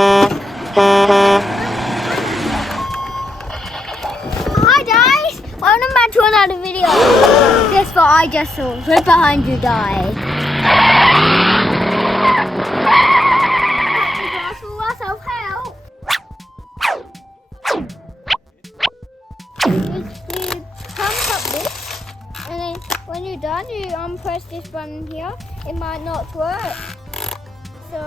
Hi guys, welcome back to another video. Guess what I just saw? Right behind you guys. Help. You pump up this, and then when you're done, you press this button here. It might not work. So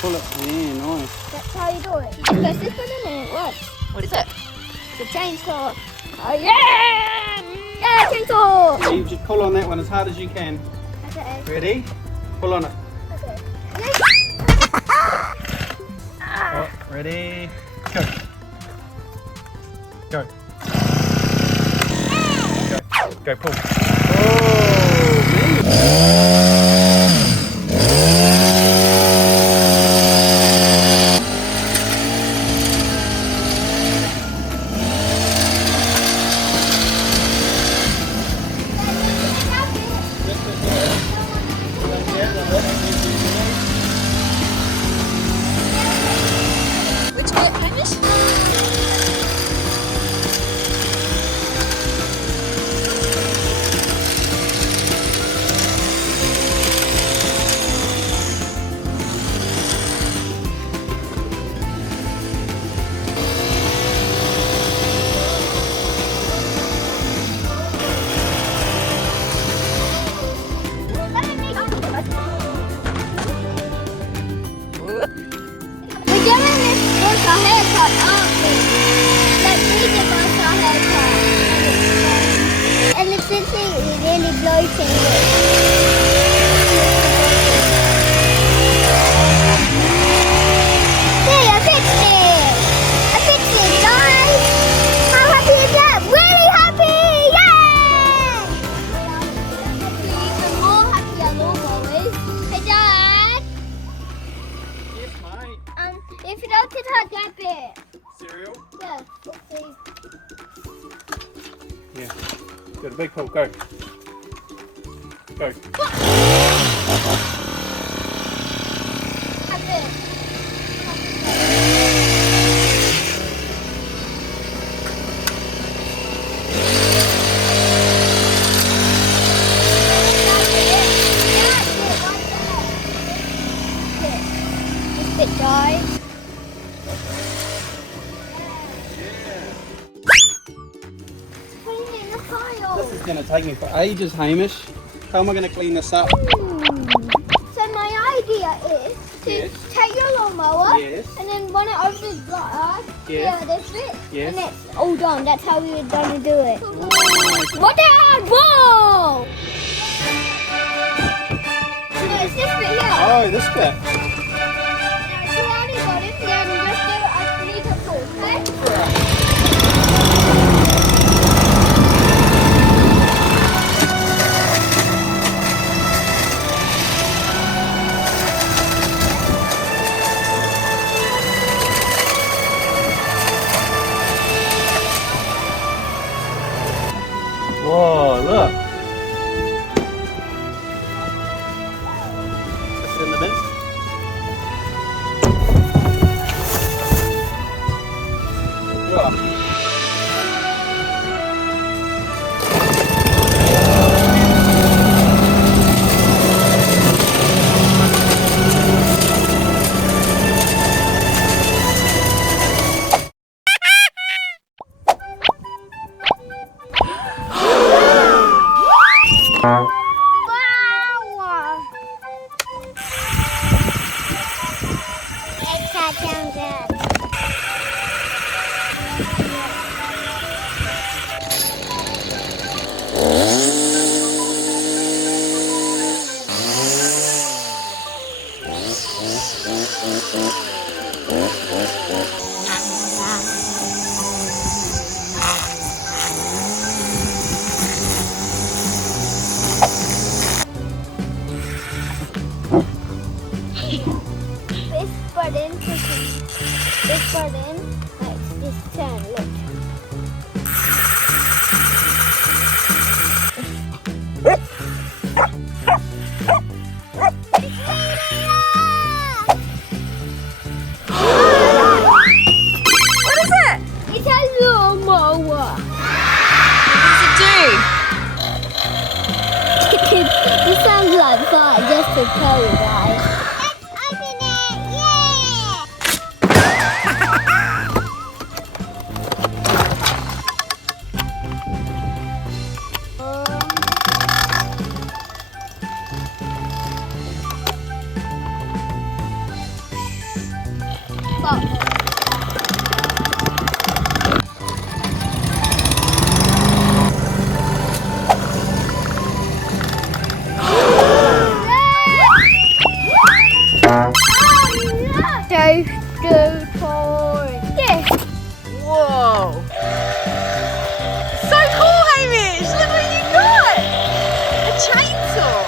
Pull it. Yeah, nice. that's how you do it. You press this button and it works. What is it? The chainsaw. Oh yeah! Yeah, chainsaw! You just pull on that one as hard as you can. Okay. Ready? Pull on it. Okay. Oh, ready? Go. Go. Go, pull. Oh, Which way, Hamish? We're giving this horse a haircut, aren't we? Like we give us a haircut. And it's really bloating. Hey, I fixed it! I fixed it, guys! How happy is that? Really happy! Yay! Even more happy than normal is. Hey, Dad! yes, mate. If you don't hit her, grab it. Cereal? Yeah, please. Yeah. Good, a big pull. Go. Go. Have it. That's it, guys. Put it in the pile. This is going to take me for ages, Hamish. How am I going to clean this up? So my idea is to Yes. take your lawnmower Yes. and then run it over the grass. Yes. Yeah, this bit. Yes. And it's all done. That's how we're gonna do it. Nice. What the hell? Whoa! No, it's this bit here. Oh, this bit. Now, if you already got it, then just do it underneath the pool, okay? Whoa, look. Put it in the bin. Yeah. Wow! It's that sound good. This button makes this turn, look. Whoa. So cool, Hamish. Look what you got. A chainsaw.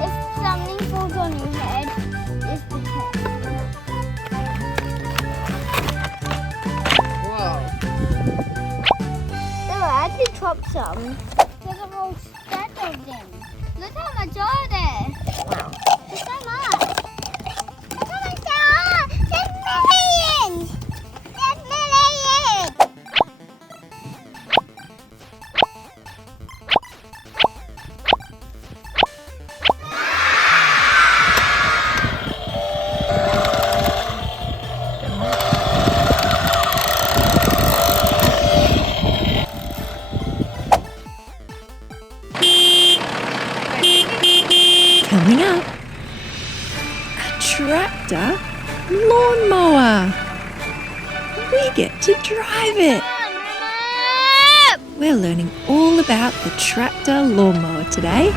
If something falls on your head, it's protection. Whoa. Oh, I actually chopped some. There's a whole stack of them. Look how much are there. Wow. There's so much. Look how much there are. There's millions. There's millions. Coming up, a tractor lawnmower. We get to drive it. We're learning all about the tractor lawnmower today.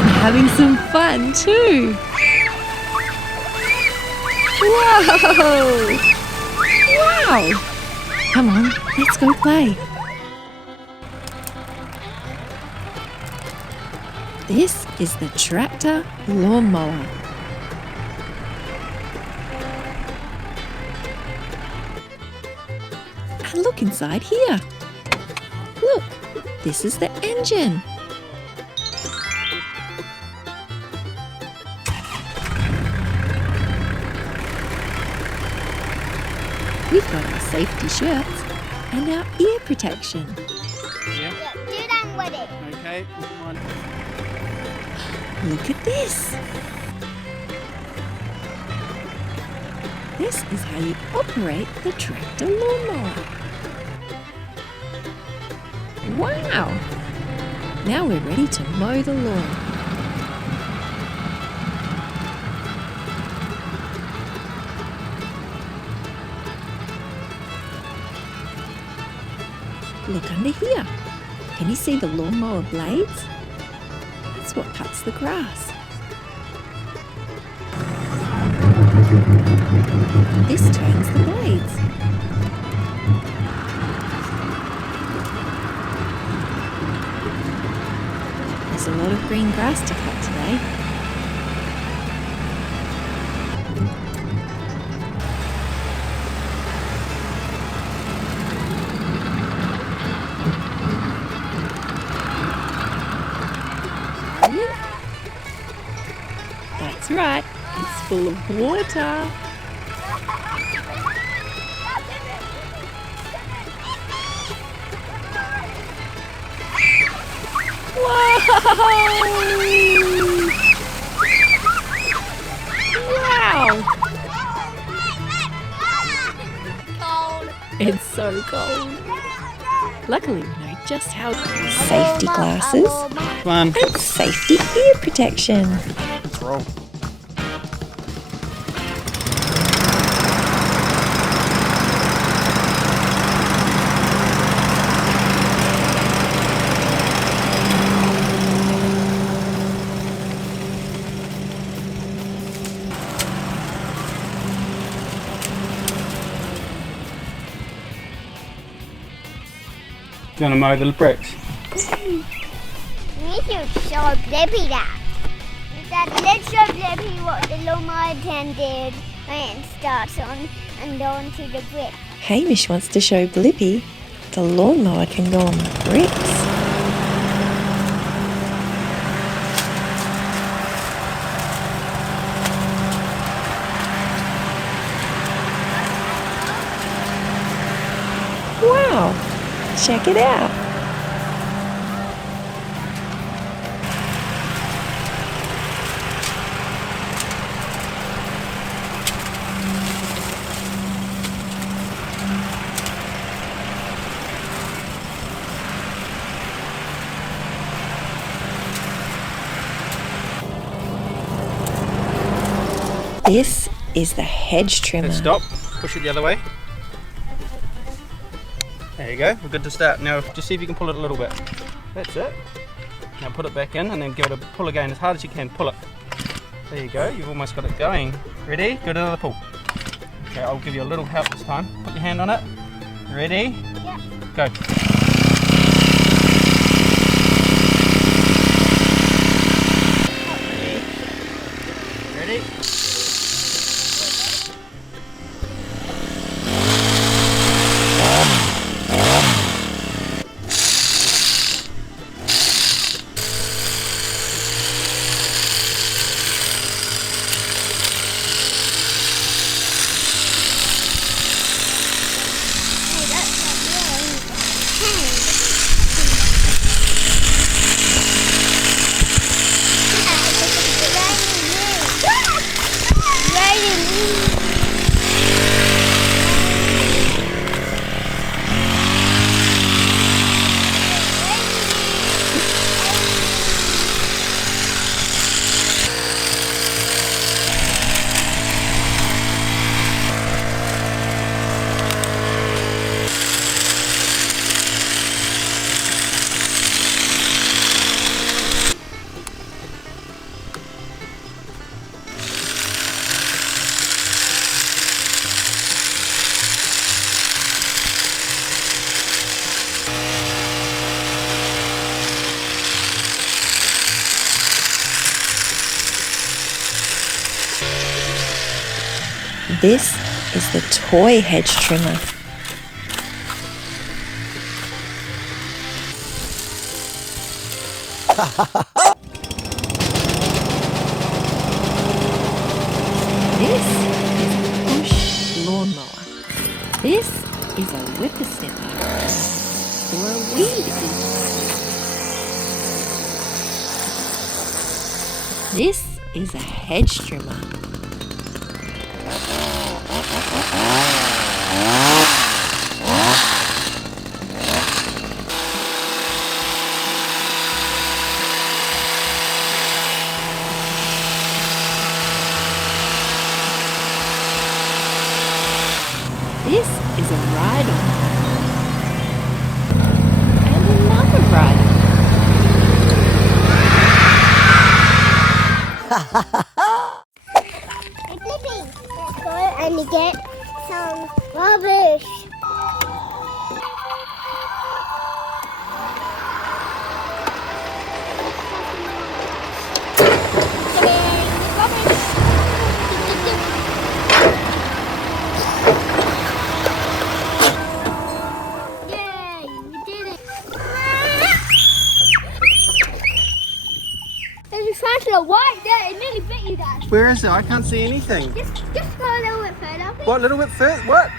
And having some fun too. Whoa! Wow! Come on, let's go play. This is the tractor lawnmower. And look inside here. Look, this is the engine. We've got our safety shirts and our ear protection. Yeah. Yeah, do them with it. Okay. Come on. Look at this. This is how you operate the tractor lawnmower. Wow! Now we're ready to mow the lawn. Look under here. Can you see the lawnmower blades? That's what cuts the grass. This turns the blades. There's a lot of green grass to cut today. That's right, it's full of water. Whoa! Wow! Cold. It's so cold. Luckily, we know just how to use safety glasses Come on. and safety ear protection. Let's roll. Do you want to mow the bricks? We should show BLiPPi that. Dad, let's show BLiPPi what the lawnmower did when it starts on and onto the brick. Hamish wants to show BLiPPi the lawnmower can go on the bricks. Check it out. This is the hedge trimmer. Let's stop. Push it the other way. There you go. We're good to start. Now just see if you can pull it a little bit. That's it. Now put it back in and then give it a pull again as hard as you can. Pull it. There you go. You've almost got it going. Ready? Good, another pull. Okay, I'll give you a little help this time. Put your hand on it. Ready? Yeah. Go. Ready? This is the toy hedge trimmer. This is a push lawnmower. This is a whippersnapper or a weed eater. This is a hedge trimmer. This is a rider. And another rider. Hey, BLiPPi, let's go and get some rubbish. Yay, we did it. There's a tarantula right there. It nearly bit you guys. Where is it? I can't see anything. Just go a little bit further. Please. What, a little bit further? What?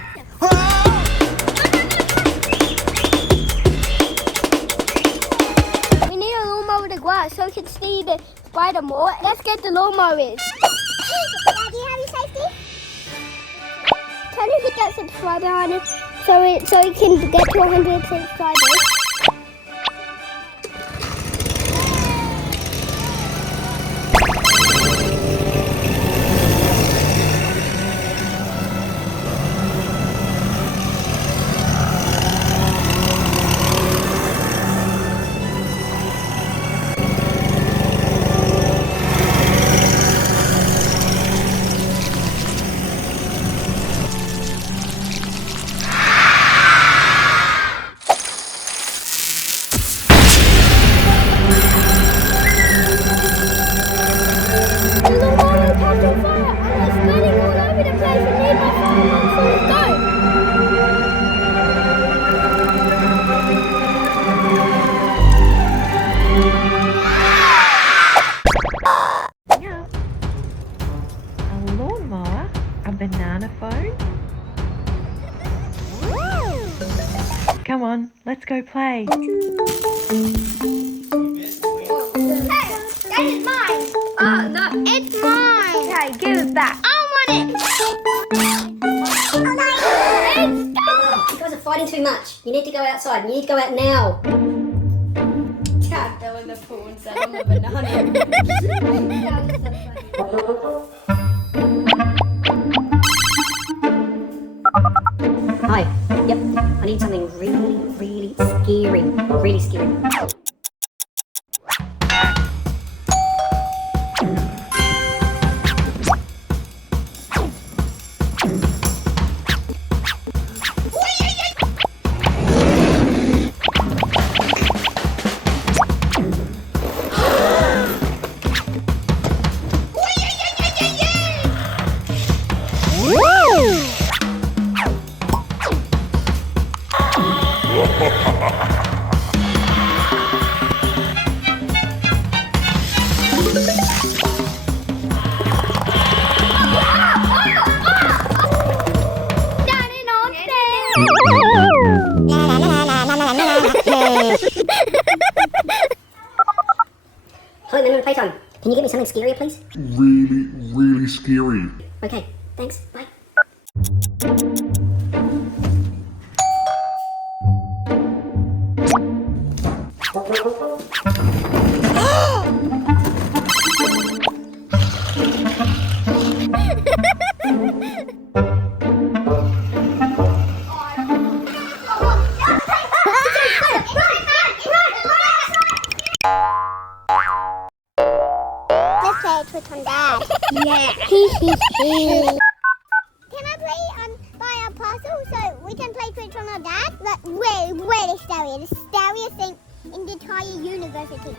We need a lawnmower to go out so we can see the spider more. Let's get the lawnmowers. Daddy, have you safety? Tell him to get subscriber on it so he can get to 100 subscribers. A banana phone? Come on, let's go play. That is mine. Oh, no, it's mine. Okay, give it back. I want it. You guys are fighting too much. You need to go outside. You need to go out now. Dad, go in the pool and set on the banana. Hi. Yep. I need something really, really scary. Really scary. Hello, I'm in Playtime. Can you get me something scarier, please? Really, really scary. Okay, thanks. Bye. Let's play a trick on Dad. Yeah. Can I play buy a puzzle so we can play tricks on our dad? But really scary. The scariest thing in the entire university.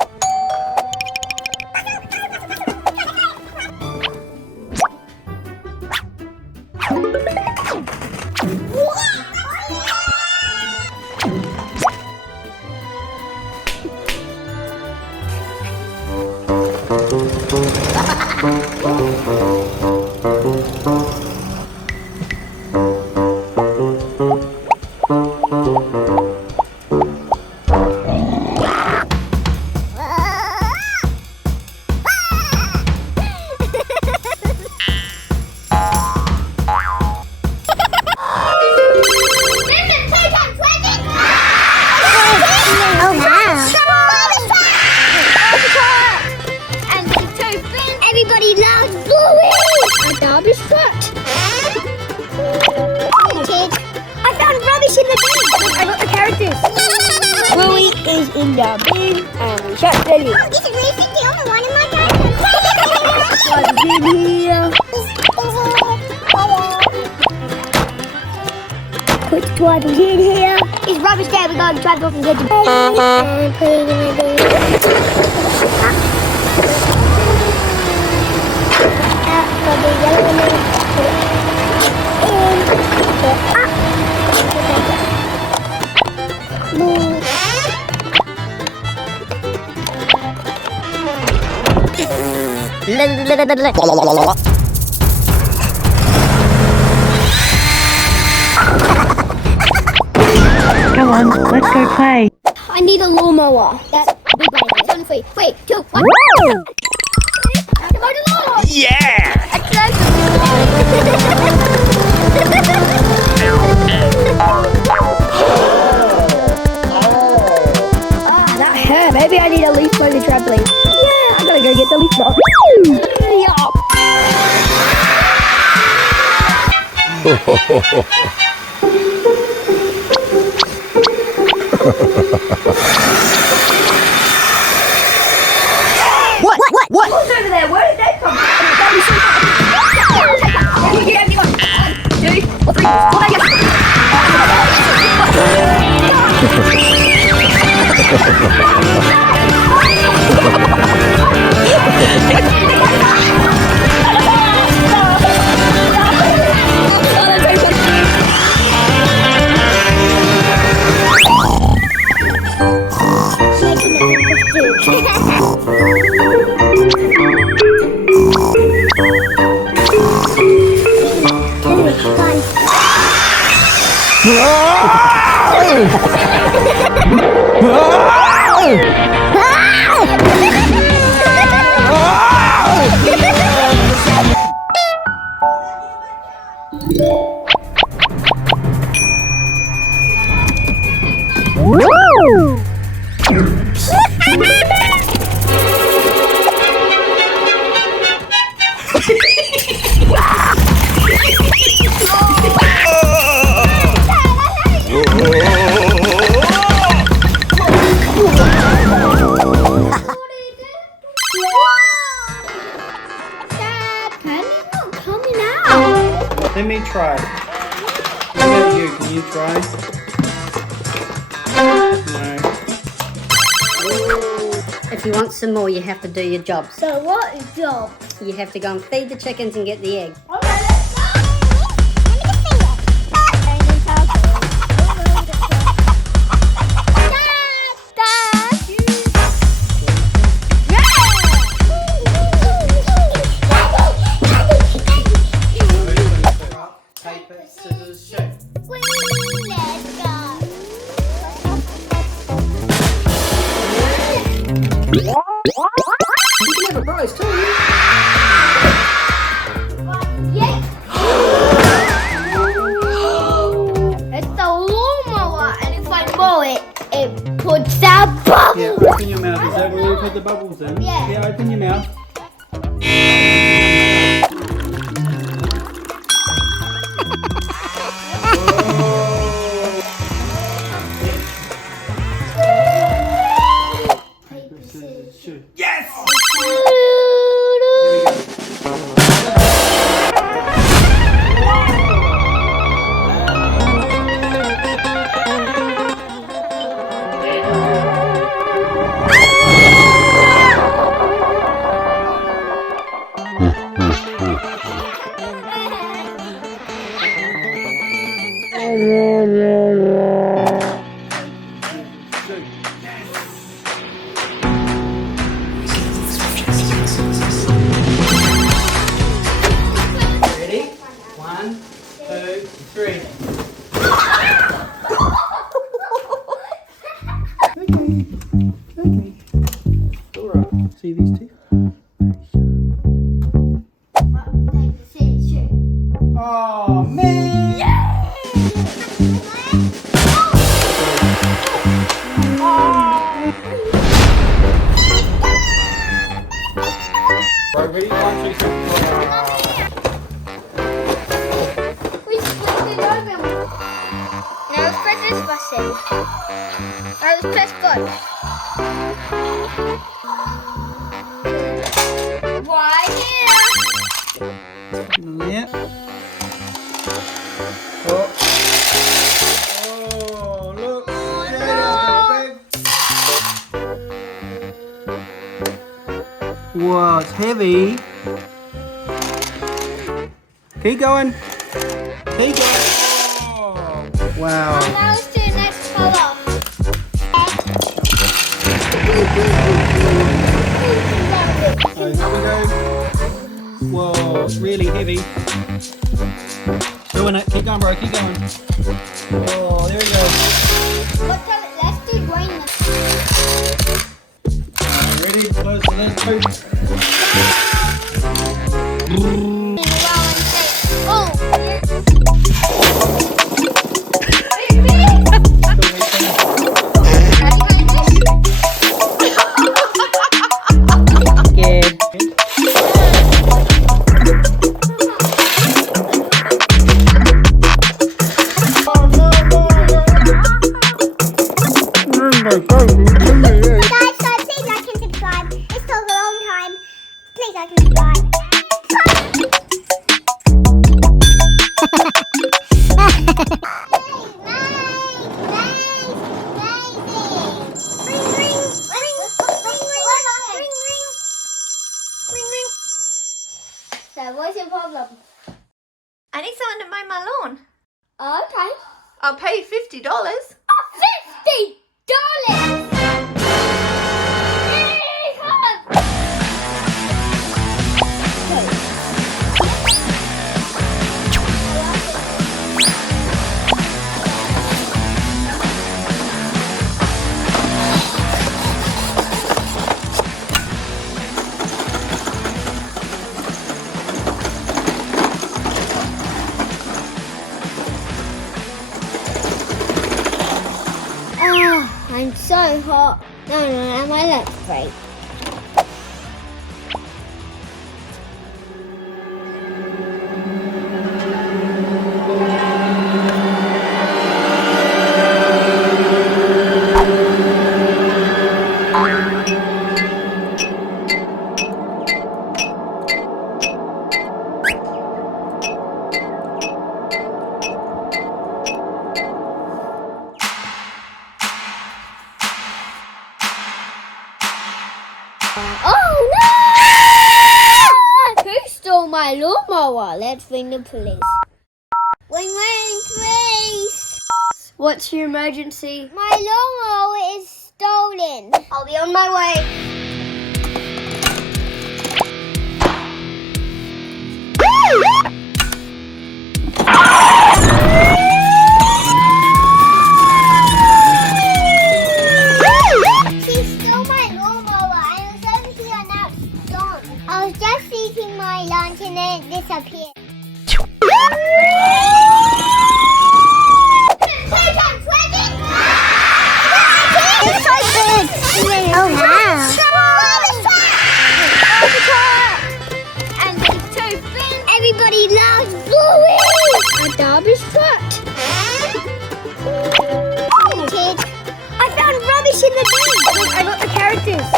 Everybody loves Bluey! A garbage truck! I found rubbish in the bin! I got the characters! Bluey is in the bin and we shut the lid. Oh, this is really sticky on the one in my characters! What's in here? Put the toddlers in here. It's rubbish there, we gotta drive off and get the bin. And put it in the bin. For the yellow one, put it in, put it up, move. Come on, let's go play. I need a lawnmower. That's big one. It's on 3. 3, 2, 1. Yeah! That hurt. Maybe I need a leaf blower trampoline. Yeah, I gotta go get the leaf blower. What? What's over there? Where did they come from? You have me one. 1, 2, or 3, 4, 5, 6, 7, 8. Let me try. What about you? Can you try? No. If you want some more, you have to do your job. So what is job? You have to go and feed the chickens and get the egg. Okay, let's go. Let me just see it. Paper, scissors, shoot. Let's go. You can have a prize too. Yeah. It's the lawnmower, and if I mow it, it puts out bubbles. Yeah, open your mouth. Is that where we put the bubbles in? Yeah. Yeah, open your mouth. Paper, scissors, shoot. Yes! Ready? 1, 2, 3. Okay. Alright. See these two? Oh man! Right, ready? 1, 2, 3. We split it open. Now let's press this button. Now let's press God. Right here. Yeah. Oh. Oh, look. Wow, it's heavy. Keep going. Keep going. Oh, wow. Now let's do the next color. So here we go. Whoa, it's really heavy. Doing it. Keep going, bro. Keep going. Oh, there we go. What color? Let's do green. Ready? Close the lid. Oh. Good. Guys, so please like and subscribe. This took a long time. Please like and subscribe. So what's your problem? I need someone to mow my lawn. Okay. I'll pay you $50. $50! I'm so hot. No, my leg's break. Oh no! Who stole my lawnmower? Let's ring the police. Ring, please. What's your emergency? My lawnmower is stolen. I'll be on my way. I was just eating my lunch and then it disappeared. It's so big! Oh wow! And there's 2 fins. Everybody loves Bluey! A garbage truck. Kid. I found rubbish in the bin. Look, I got the characters.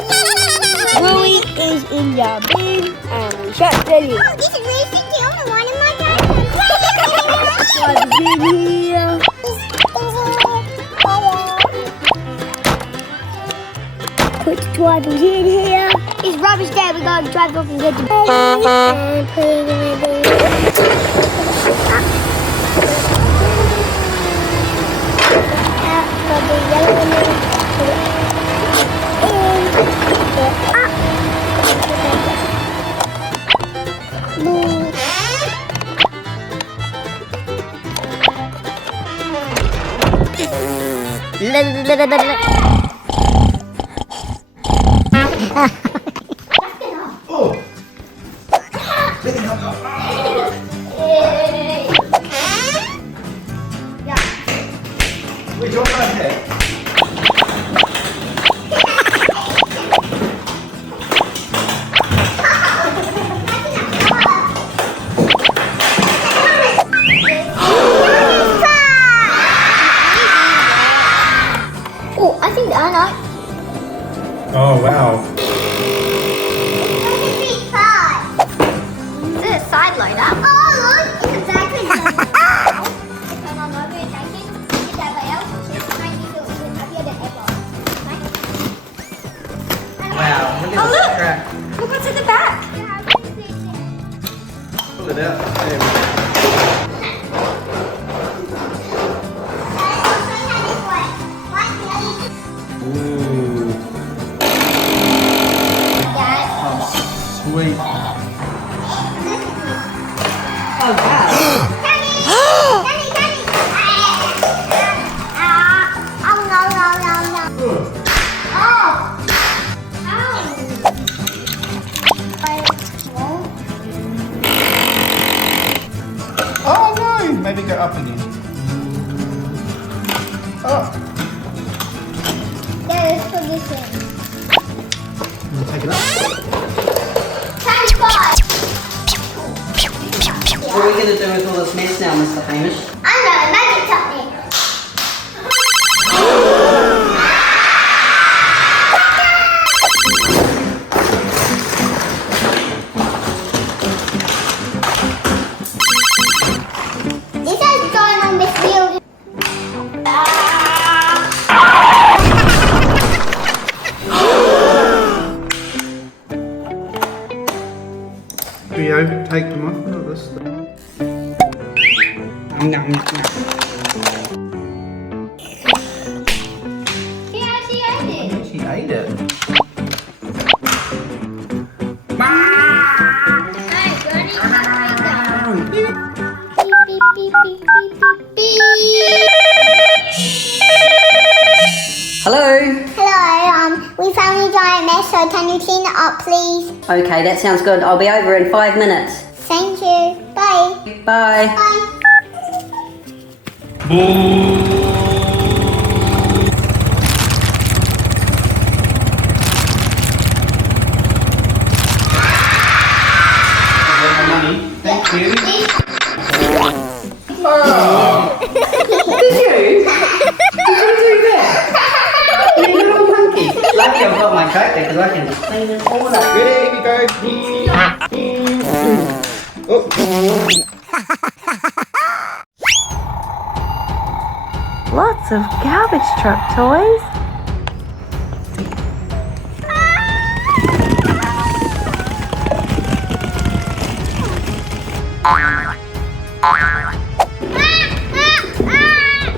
Bluey is in your bin and we shot Billy. Oh, this is really sticky. I'm the one in my garden. What's in here? Put the toddlers in here. It's rubbish there. We gotta drive off and get the bin. And put it in my bin. Put the yellow in there. Put it Where's your phone here? Oh, I think I know. Oh wow. Is it a side loader? Oh, look, it's exactly the same. Turn on over and take it. Get that way out. Just make me feel happier than ever. Wow, look at this crap. Look what's in the back. Pull it out. There we go. Ooh. Oh, sweet. Oh wow. Oh no! Maybe go up again. Oh. Let's put this in. Take it up. What are we going to do with all this mess now, Mr. Hamish? I'm gonna make it something. This has gone on this wheel. Can you take them off? Oh, this thing. She actually ate it. She ate it. Hey, Bernie, beep, beep, beep, beep, beep, beep. Hello? Hello, we found a giant mess, so can you clean it up, please? Okay, that sounds good. I'll be over in 5 minutes. Thank you. Bye. Bye. Bye. Lucky I've got my coat there because I can clean it all up. Ready, here we go. Oh. Lots of garbage truck toys.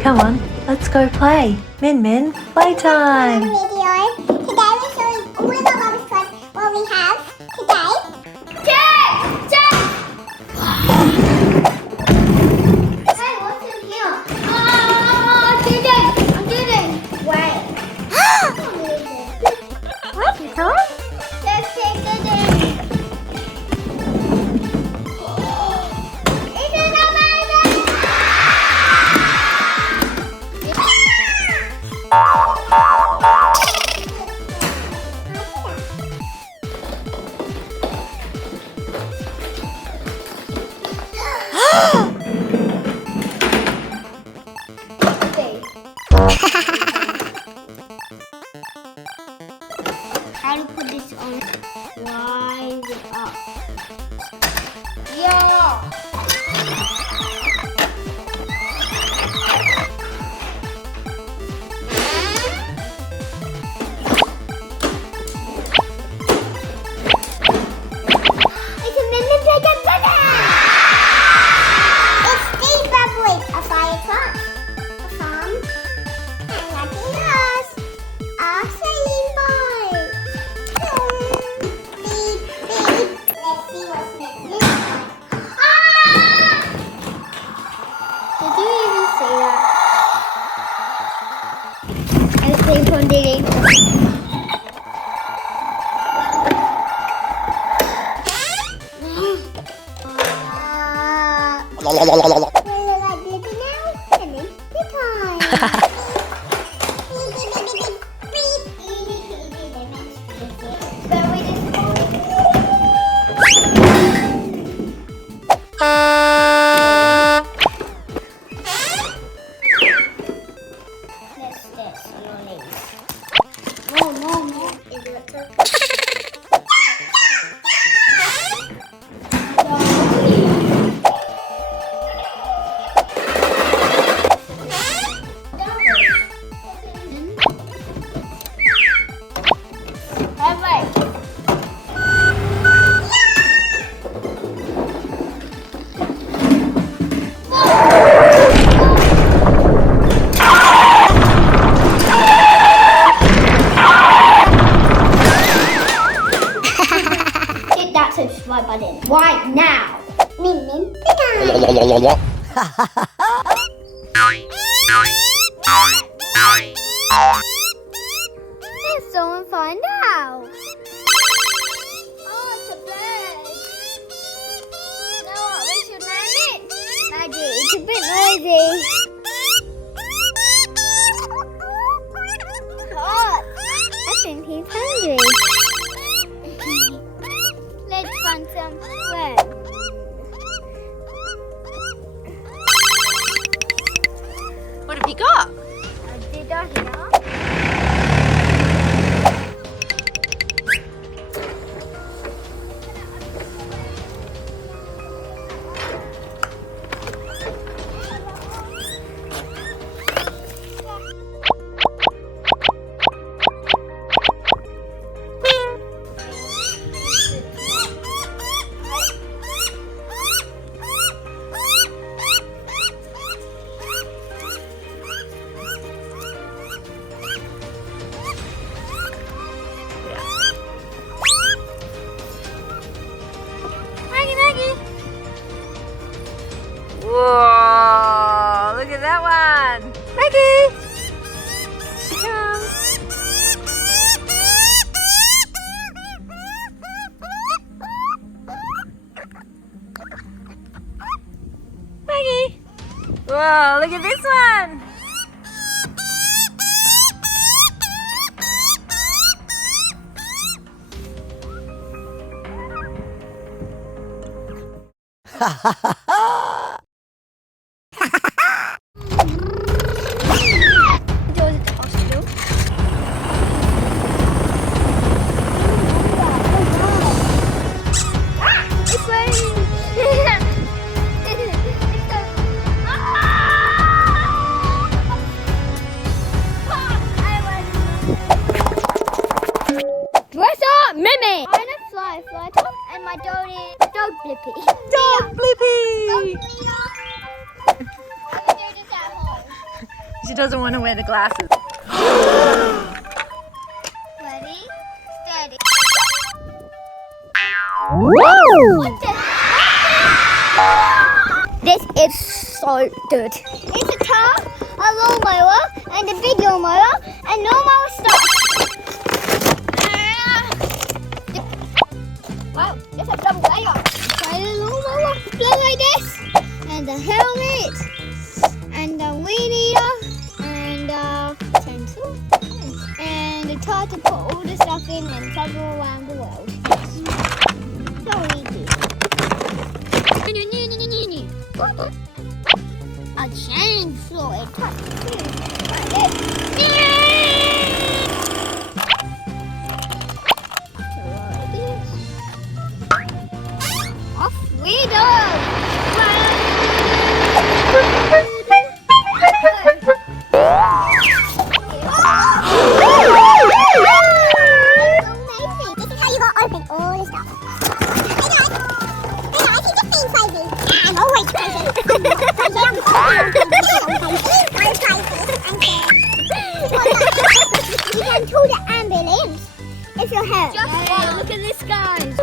Come on, let's go play. Min, playtime. Video. Today we're showing all the rubbish trucks what we have today. Check! Hey, what's in here? I'm digging. Wait. What, Tom? Let's take it in. Isn't it amazing? How to put this on? Wind it up. Yeah. It's a mini bigger bigger. It's these bubbles. A fire truck, a farm, and nothing else. A sailing boat. Beep, beep. Let's see what's next. Did you even say that? I think on digging. We're like BLiPPi now, and then Playtime. But we just Let's slowly. More. Is it okay? Hit that subscribe button right now. Min. Let's go and find out. Oh, it's a bird. You know what we should name it? Maggie, it's a bit noisy. Oh, I think he's hungry. Let's find some bread. What have you got? Did I hear? Whoa, look at that one. Maggie. Here she comes. Maggie. Whoa, look at this one. Doors at the hospital. It's raining. Dress up, Mimi! I'm gonna fly top, and my dog is Dog BLiPPi. Dog BLiPPi! I'm gonna do this at home. She doesn't want to wear the glasses. Ready? Steady. This is so good. It's a car, a lawnmower, and a big lawnmower, and lawnmower stuff. Wow, it's a double layer. Try the lawnmower, blow like this, and the helmet, and the weed eater, and the pencil, and the tar to put all the stuff in and travel around the world. So easy. A chainsaw. It cuts too. Like this. Off we go. Amazing. This is how you got to open all the stuff. I'm always crazy. You can call the ambulance if you help. Just look at this, guys.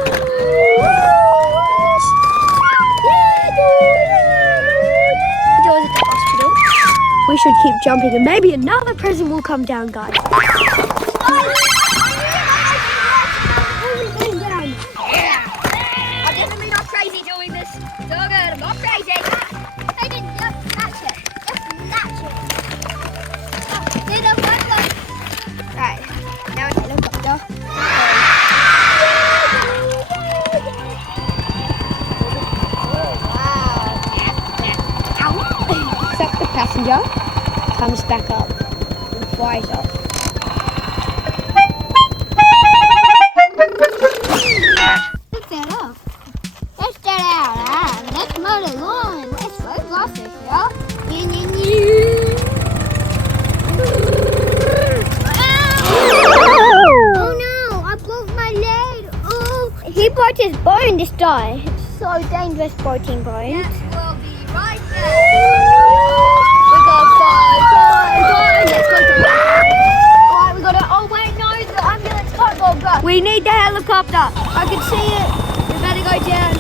Doors at the hospital. We should keep jumping and maybe another present will come down, guys. I'm definitely not crazy doing this. So good, I'm not crazy. I didn't just snatch it. Just snatch it. Did a one. Right, now it's a helicopter. Except the passenger comes back up and flies off. Let's get off. Let's get out. Let's mow the lawn. Let's throw glasses, yeah? Oh no, I broke my leg. Oh, he broke his bone, this guy. It's so dangerous breaking bones. We'll be right back. We got five. Let's go to Alright, we got it. Oh wait, no, the ambulance can't go back. We need the helicopter. I can see it. We better go down.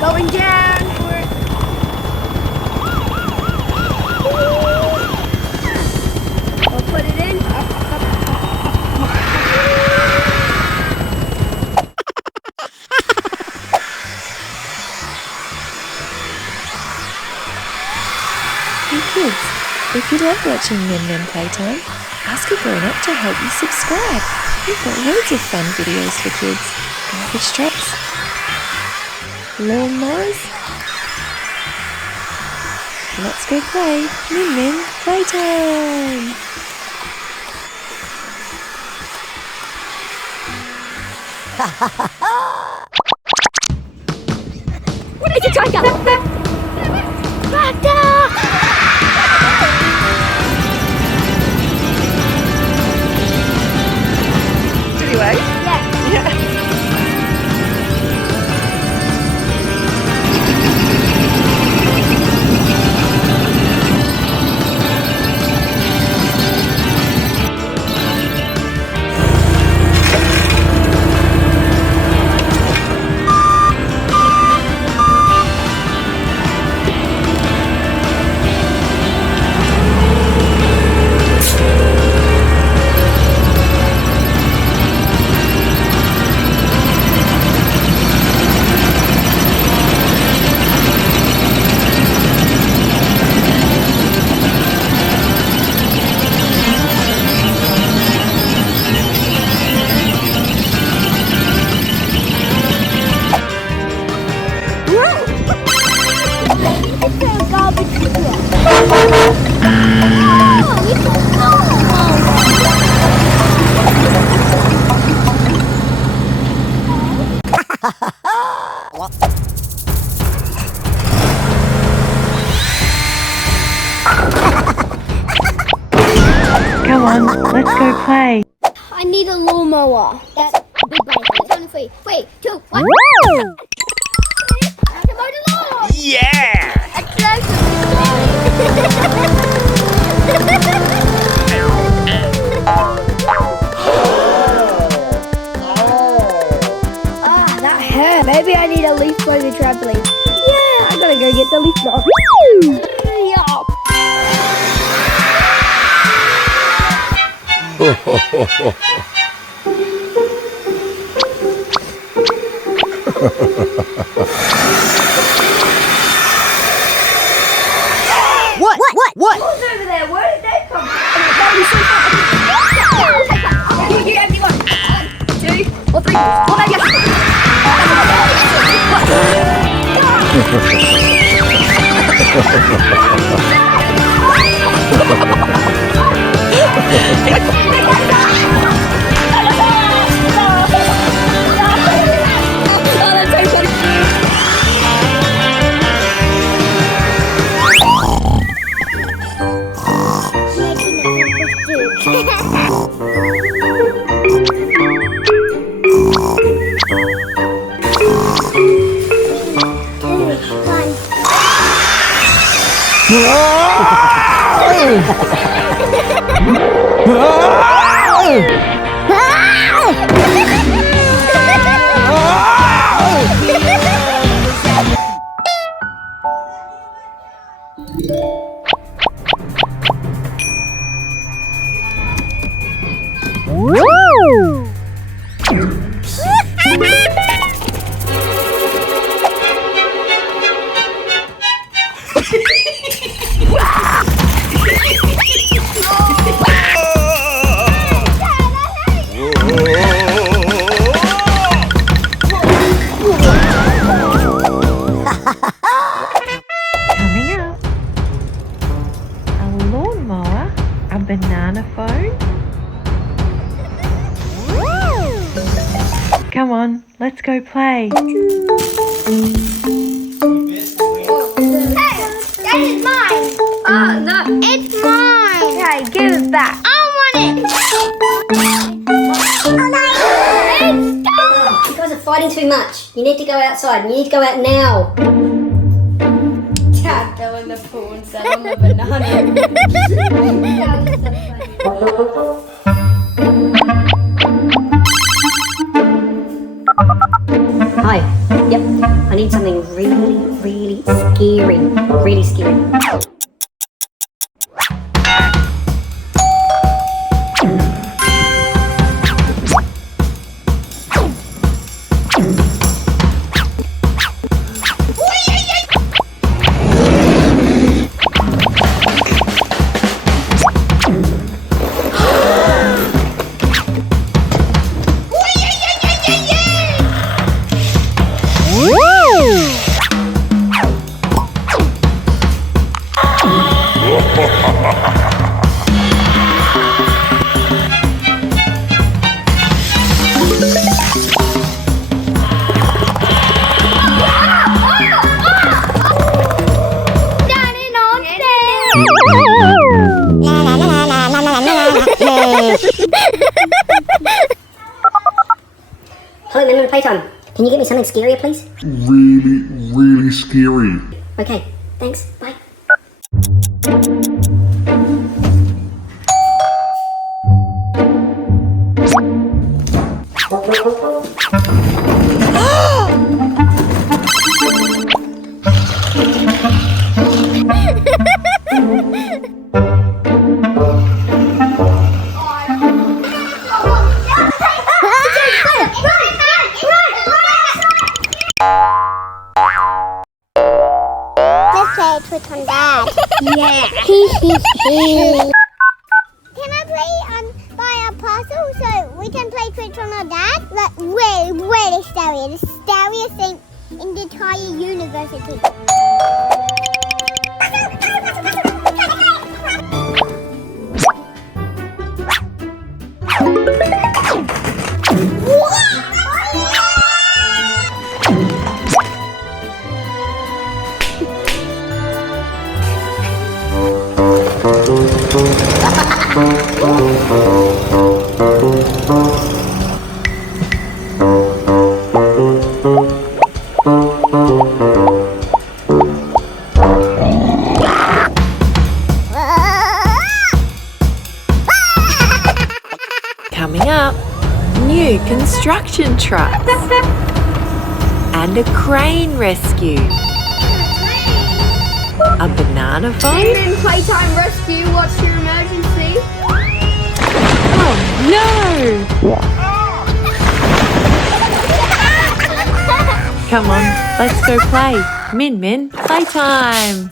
Going down. We'll put it in. Hey kids, if you love watching Min Playtime, ask a grown-up to help you subscribe. We've got loads of fun videos for kids. Garbage trucks, lawnmowers. Let's go play Min Playtime. What is it, Tractor? Tractor! Did he wave? Yeah. on, let's go play. I need a lawnmower. That's big blanket. It's on 3. 3, 2, 1. I can mow the lawn. Yeah! That hurt. Maybe I need a leaf blower trampoline. Yeah, I gotta go get the leaf blower. Yeah. What? Who's over there? Where did they come from? You have me 1, 2, or 3. Oh, no, yes. Coming up, a lawnmower, a banana phone. Come on, let's go play. That is mine. Oh, no. It's mine. Okay, give it back. I want it. You guys are fighting too much. You need to go outside. You need to go out now. Dad, go in the pool and sit on the banana. Hi. Yep. I need something really scary. Really scary. Hello, Member of Playtime. Can you get me something scarier, please? Really scary. Okay, thanks. Bye. Let's play a trick on Dad. Yeah. Can I play buy a puzzle so we can play tricks on our dad? Like really scary. The scariest thing in the entire university. Coming up, new construction trucks and a crane rescue. A banana phone? In Playtime rescue, what's your emergency? Oh no! Come on, let's go play. Min Min, playtime.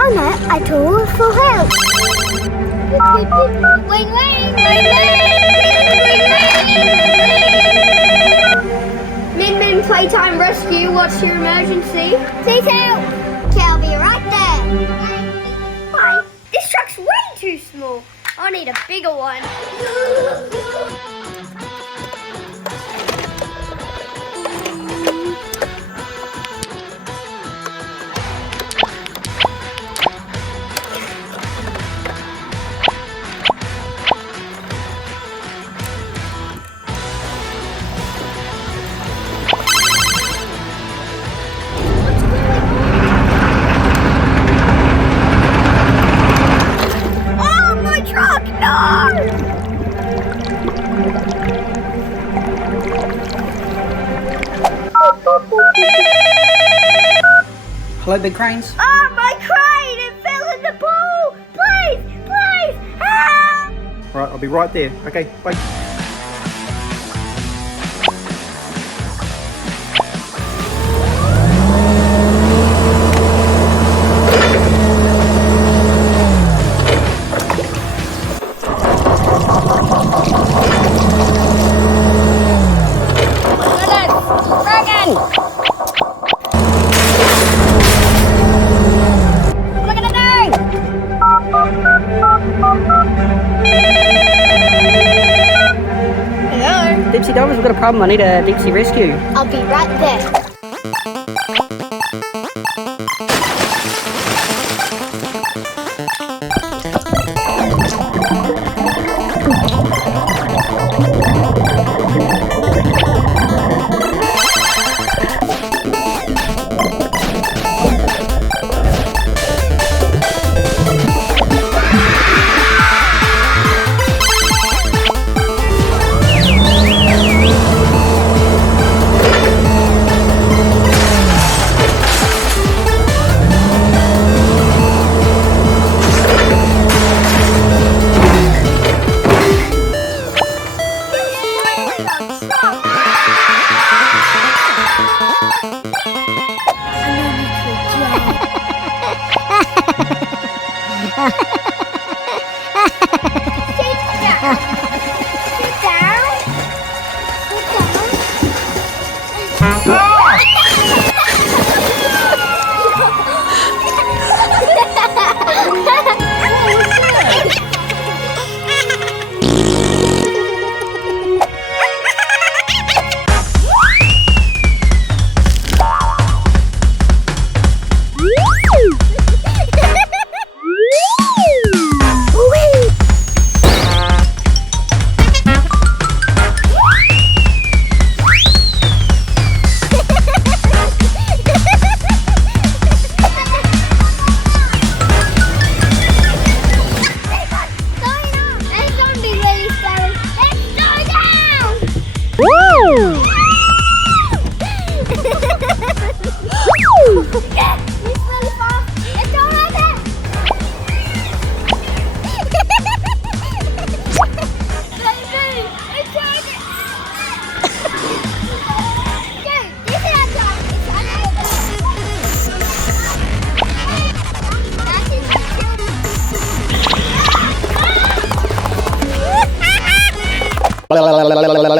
Oh no, I call for help. Wing, wing, wing, wing. Min Min Playtime Rescue, what's your emergency? Please help. Okay, I'll be right there. Hi, this truck's way too small. I need a bigger one. Hello, big cranes. Oh, my crane! It fell in the pool! Please, please, help! Right, I'll be right there. Okay, bye. Hello? Deep-sea divers, we've got a problem. I need a deep-sea rescue. I'll be right there. La la la la la la la la.